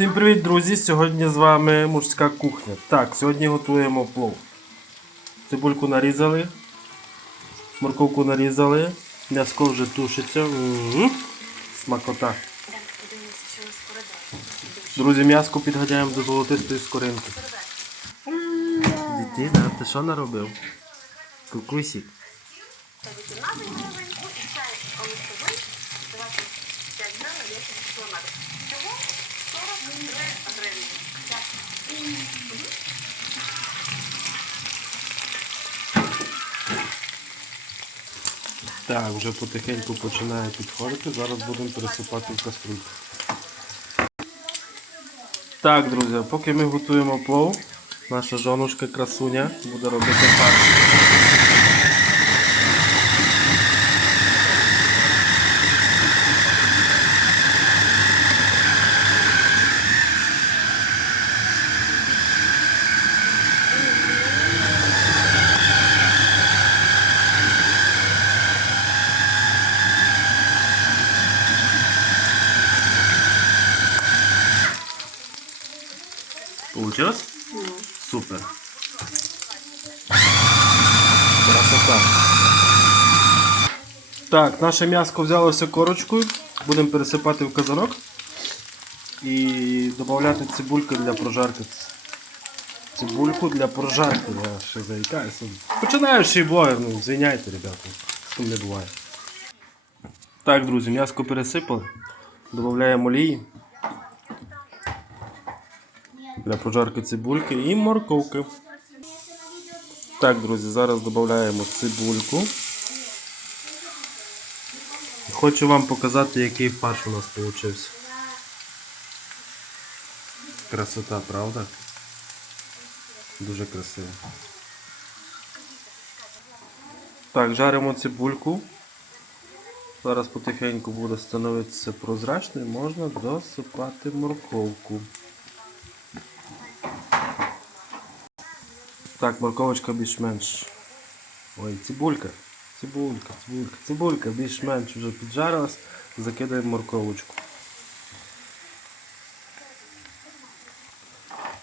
Всім привіт, друзі! Сьогодні з вами мужська кухня. Так, сьогодні готуємо плов. Цибульку нарізали, морковку нарізали, м'яско вже тушиться. Мгм. Смакота. Друзі, м'яско підганяємо до золотистої скоринки. Дитина, ти що наробив? Кукусік. Та 18 гривень, і чай листовий, 25 гривень, я ще кілометр. Всього 43 гривні. Так, вже потихеньку починає підходити. Зараз будемо пересипати в каструльку. Так, друзі, поки ми готуємо плов, наша жонушка красуня буде робити фарш. Получилось? Супер. Красота. Так, наше м'яско взялося корочкою. Будемо пересипати в казанок і додати цибульку для прожарки. Цибульку для прожарки. Я ще заїкаюся. Починаючий блогер, ну звиняйте, ребята. Що не буває. Так, друзі, м'яско пересипали. Додаємо олії для прожарки цибульки і морковки. Так, друзі, зараз додаємо цибульку. Хочу вам показати, який фарш у нас вийшов. Красота, правда? Дуже красиво. Так, жаримо цибульку. Зараз потихеньку буде становитися прозрачною, можна досипати морковку. Так, морковочка більш-менш. Ой, цибулька. Цибулька, цибулька, цибулька більш-менш вже піджарилась. Закидаємо морковочку.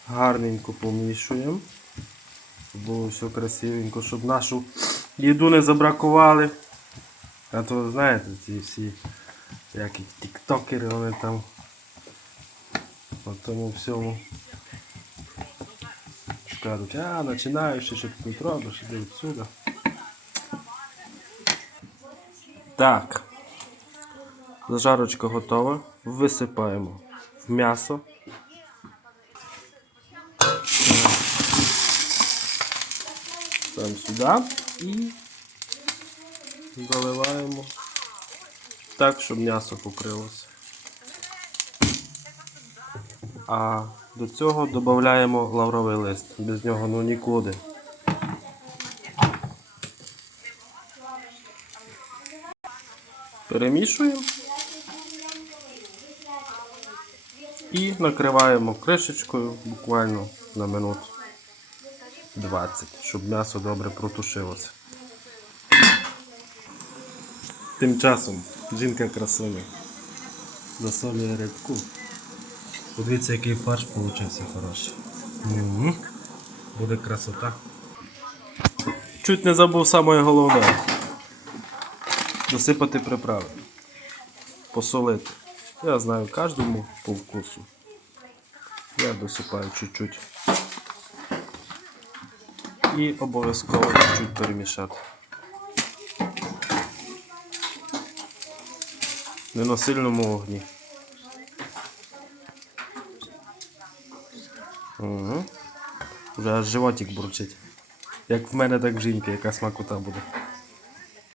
Гарненько помішуємо. Було все красивенько, щоб нашу їду не забракували. А то знаєте, ці всі які тіктокери, вони там по тому всьому кажуть, а починаєш, що ти тут робиш, іди відсюди. Так. Зажарочка готова. Висипаємо в м'ясо. Там сюди і заливаємо так, щоб м'ясо покрилося. А до цього додаємо лавровий лист. Без нього ну нікуди. Перемішуємо і накриваємо кришечкою буквально на минут 20, щоб м'ясо добре протушилося. Тим часом жінка красуня засолює рибку. Подивіться, який фарш получився хороший. Угу. Буде красота. Чуть не забув саме головне. Досипати приправи. Посолити. Я знаю кожному по вкусу. Я досипаю чуть-чуть. І обов'язково чуть-чуть перемішати. Не на сильному вогні. Угу. Вже аж животик бурчить. Як в мене, так в жінки, яка смакота буде.